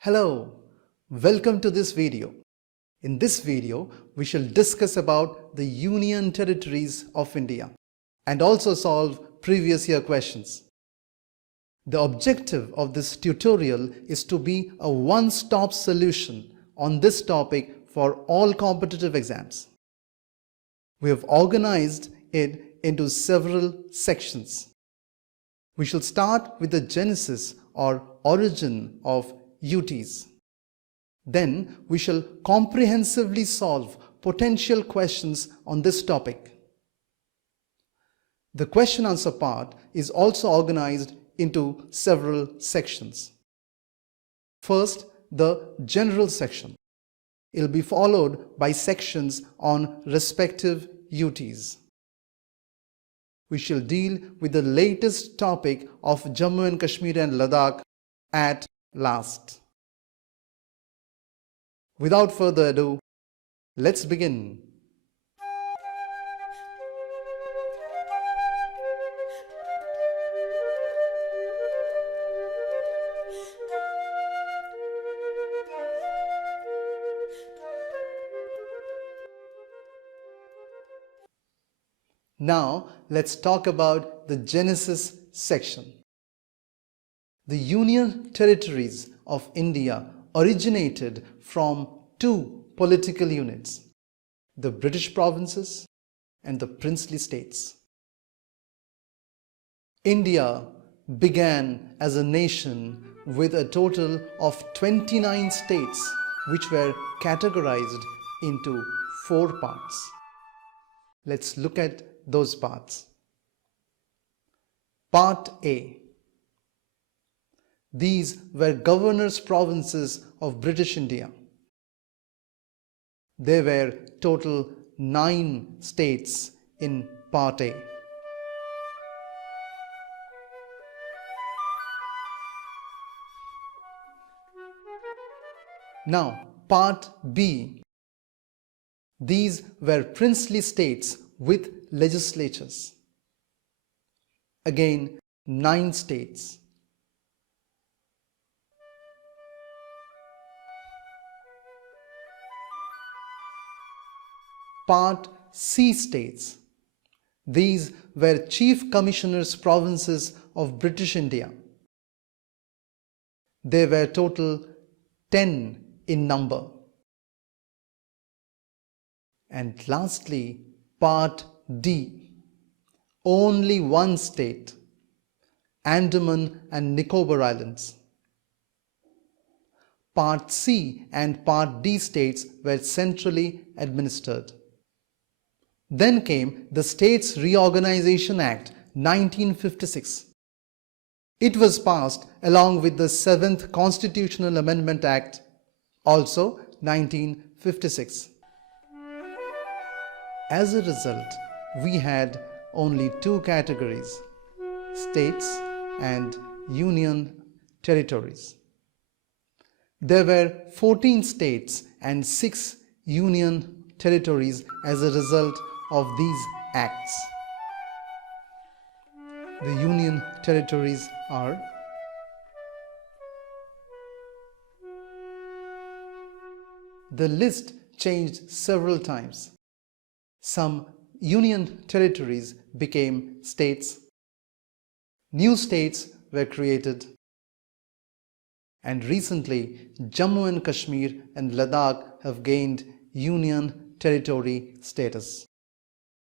Hello, welcome to this video. In this video, we shall discuss about the Union Territories of India and also solve previous year questions. The objective of this tutorial is to be a one-stop solution on this topic for all competitive exams. We have organized it into several sections. We shall start with the genesis or origin of UTs. Then we shall comprehensively solve potential questions on this topic. The question answer part is also organized into several sections. First, the general section. It will be followed by sections on respective UTs. We shall deal with the latest topic of Jammu and Kashmir and Ladakh at last. Without further ado, let's begin. Now, let's talk about the Genesis section. The Union Territories of India originated from two political units, the British provinces and the princely states. India began as a nation with a total of 29 states which were categorized into 4 parts. Let's look at those parts. Part A. These were governors' provinces of British India. There were total 9 states in Part A. Now, Part B. These were princely states with legislatures. Again, 9 states. Part C states. These were Chief Commissioners' provinces of British India. There were total 10 in number. And lastly, Part D. Only 1 state, Andaman and Nicobar Islands. Part C and Part D states were centrally administered. Then came the States Reorganisation Act 1956. It was passed along with the 7th Constitutional Amendment Act, also 1956. As a result, we had only 2 categories, states and union territories. There were 14 states and 6 union territories as a result of these acts. The union territories are the list changed several times. Some union territories became states, new states were created, and recently Jammu and Kashmir and Ladakh have gained union territory status.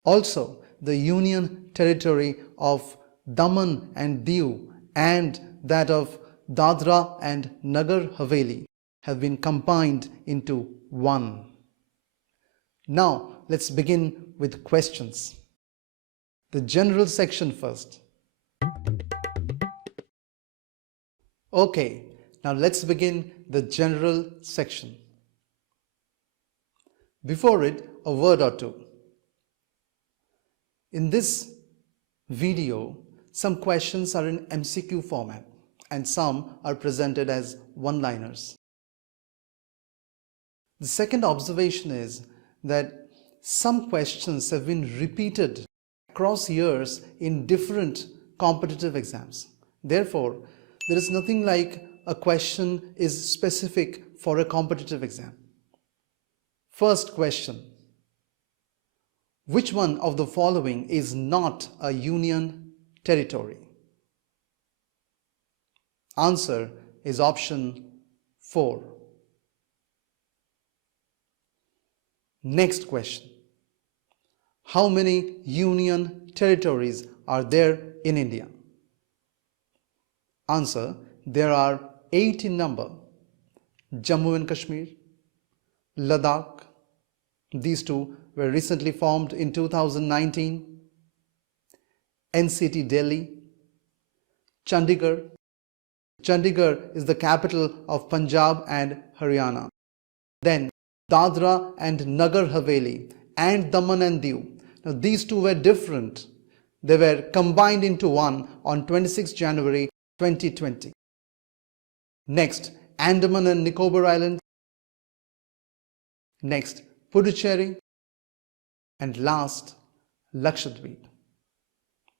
Also, the union territory of Daman and Diu and that of Dadra and Nagar Haveli have been combined into one. Now, let's begin with questions. The general section first. Okay, now let's begin the general section. Before it, a word or two. In this video, some questions are in MCQ format and some are presented as one-liners. The second observation is that some questions have been repeated across years in different competitive exams. Therefore, there is nothing like a question is specific for a competitive exam. First question. Which one of the following is not a union territory? Answer is option 4. Next question. How many union territories are there in India? Answer, there are 8 in number. Jammu and Kashmir, Ladakh, these two were recently formed in 2019. NCT Delhi, Chandigarh. Chandigarh is the capital of Punjab and Haryana. Then Dadra and Nagar Haveli and Daman and Diu. Now these two were different. They were combined into one on 26 January 2020. Next, Andaman and Nicobar Islands. Next, Puducherry. And last, Lakshadweep.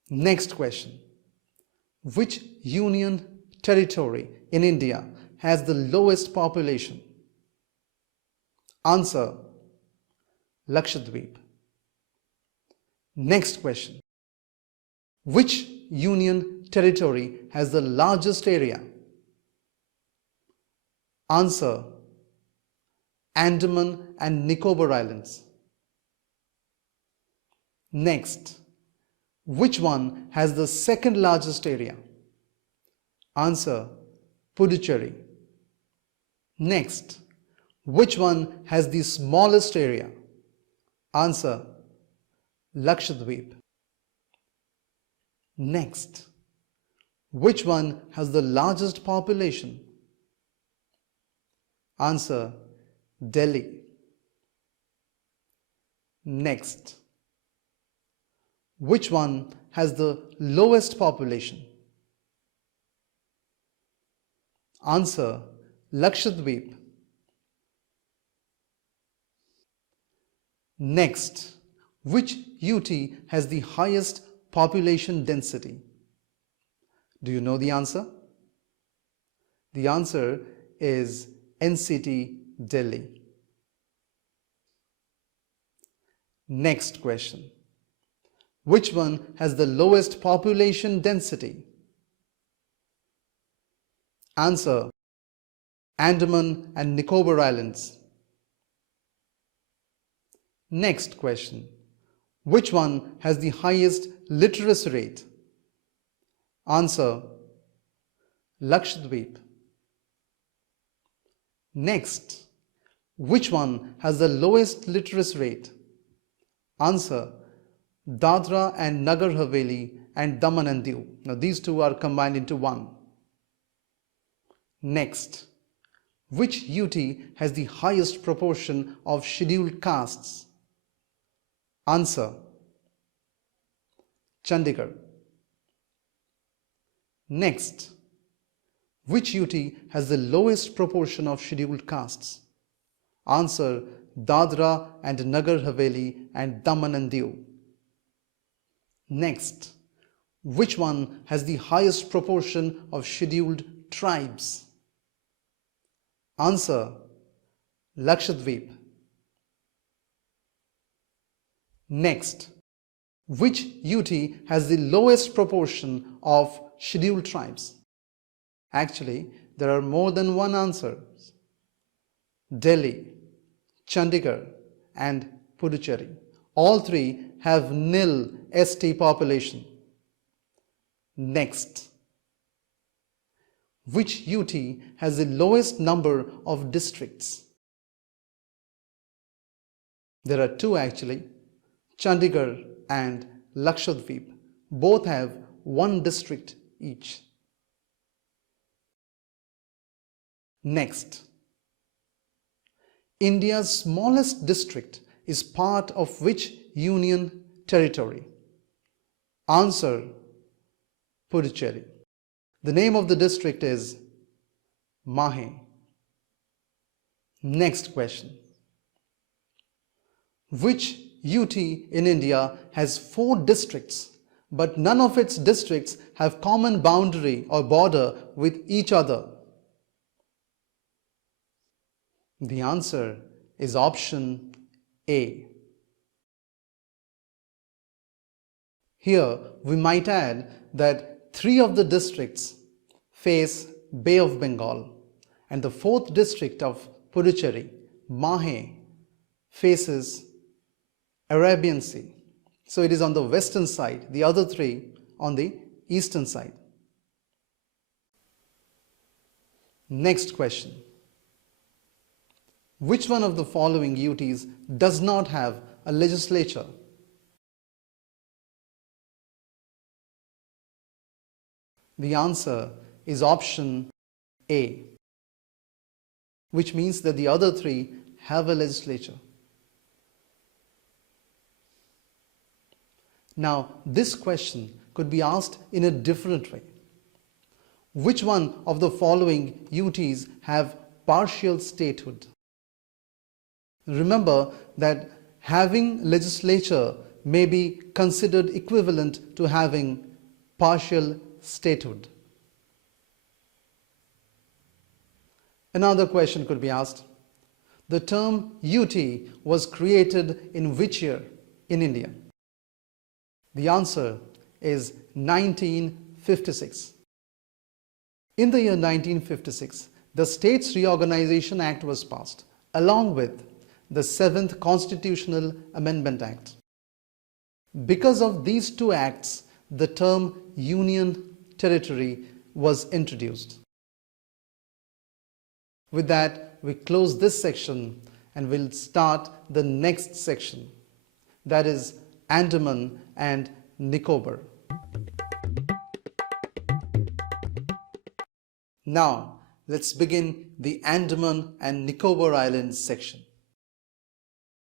Next question. Which union territory in India has the lowest population? Answer, Lakshadweep. Next question. Which union territory has the largest area? Answer, Andaman and Nicobar Islands. Next, which one has the second largest area? Answer, Puducherry. Next, which one has the smallest area? Answer, Lakshadweep. Next, which one has the largest population? Answer, Delhi. Next, which one has the lowest population? Answer, Lakshadweep. Next, which UT has the highest population density? Do you know the answer? The answer is NCT Delhi. Next question. Which one has the lowest population density? Answer, Andaman and Nicobar Islands. Next question. Which one has the highest literacy rate? Answer, Lakshadweep. Next, which one has the lowest literacy rate? Answer, Dadra and Nagar Haveli and Daman and Diu. Now these two are combined into one. Next, which UT has the highest proportion of scheduled castes? Answer, Chandigarh. Next, which UT has the lowest proportion of scheduled castes? Answer, Dadra and Nagar Haveli and Daman and Diu. Next, which one has the highest proportion of scheduled tribes? Answer, Lakshadweep. Next, which UT has the lowest proportion of scheduled tribes? Actually, there are more than one answer. Delhi, Chandigarh and Puducherry. All three have nil ST population. Next, which UT has the lowest number of districts? There are two actually, Chandigarh and Lakshadweep. Both have one district each. Next, India's smallest district is part of which union territory? Answer, Puducherry. The name of the district is Mahe. Next question. Which UT in India has 4 districts, but none of its districts have common boundary or border with each other? The answer is option A. Here we might add that 3 of the districts face Bay of Bengal and the 4th district of Puducherry, Mahe, faces Arabian Sea. So it is on the western side, the other 3 on the eastern side. Next question. Which one of the following UTs does not have a legislature? The answer is option A, which means that the other 3 have a legislature. Now, this question could be asked in a different way. Which one of the following UTs have partial statehood? Remember that having legislature may be considered equivalent to having partial statehood. Another question could be asked. The term UT was created in which year in India? The answer is 1956. In the year 1956, the States Reorganisation Act was passed, along with the 7th Constitutional Amendment Act. Because of these 2 acts, the term Union Territory was introduced. With that, we close this section and we'll start the next section, that is Andaman and Nicobar. Now, let's begin the Andaman and Nicobar Islands section.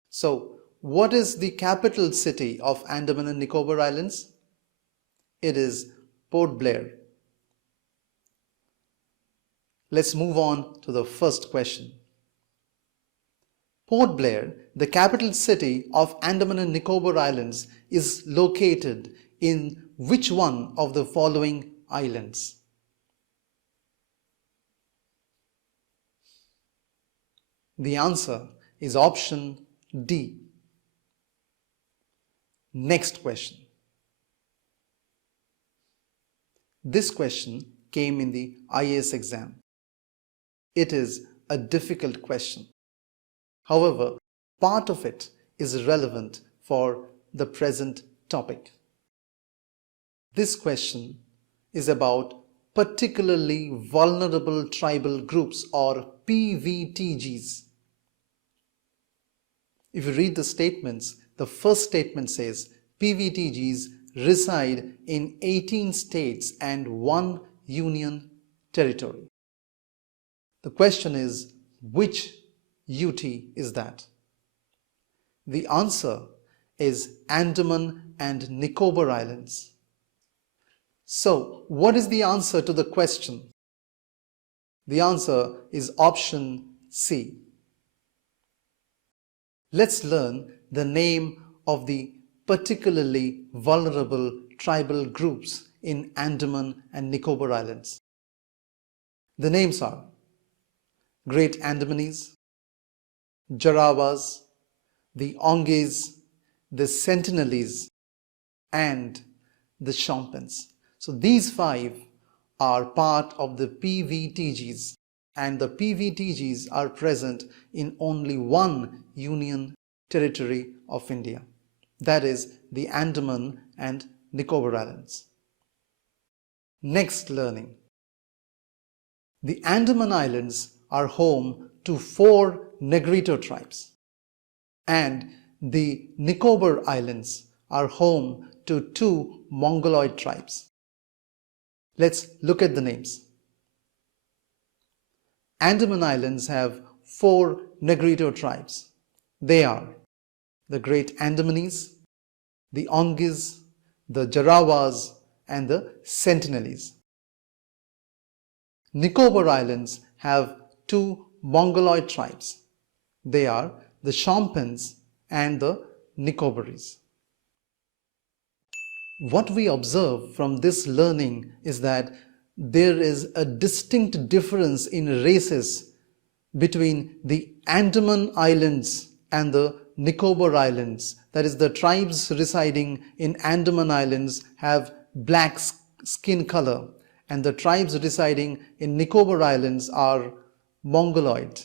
So, what is the capital city of Andaman and Nicobar Islands? It is Port Blair. Let's move on to the first question. Port Blair, the capital city of Andaman and Nicobar Islands, is located in which one of the following islands? The answer is option D. Next question. This question came in the IAS exam. It is a difficult question. However, part of it is relevant for the present topic. This question is about particularly vulnerable tribal groups or PVTGs. If you read the statements, the first statement says PVTGs reside in 18 states and 1 union territory. The question is, which UT is that? The answer is Andaman and Nicobar Islands. So, what is the answer to the question? The answer is option C. Let's learn the name of the particularly vulnerable tribal groups in Andaman and Nicobar Islands. The names are Great Andamanese, Jarawas, the Onges, the Sentinelese, and the Shompens. So these 5 are part of the PVTGs, and the PVTGs are present in only 1 union territory of India, that is the Andaman and Nicobar Islands. Next learning. The Andaman Islands are home to 4 Negrito tribes, and the Nicobar Islands are home to 2 Mongoloid tribes. Let's look at the names. Andaman Islands have 4 Negrito tribes. They are the Great Andamanese, the Onges, the Jarawas, and the Sentinelese. Nicobar Islands have 2 Mongoloid tribes. They are the Shompens and the Nicobaris. What we observe from this learning is that there is a distinct difference in races between the Andaman Islands and the Nicobar Islands. That is, the tribes residing in Andaman Islands have black skin color, and the tribes residing in Nicobar Islands are Mongoloid.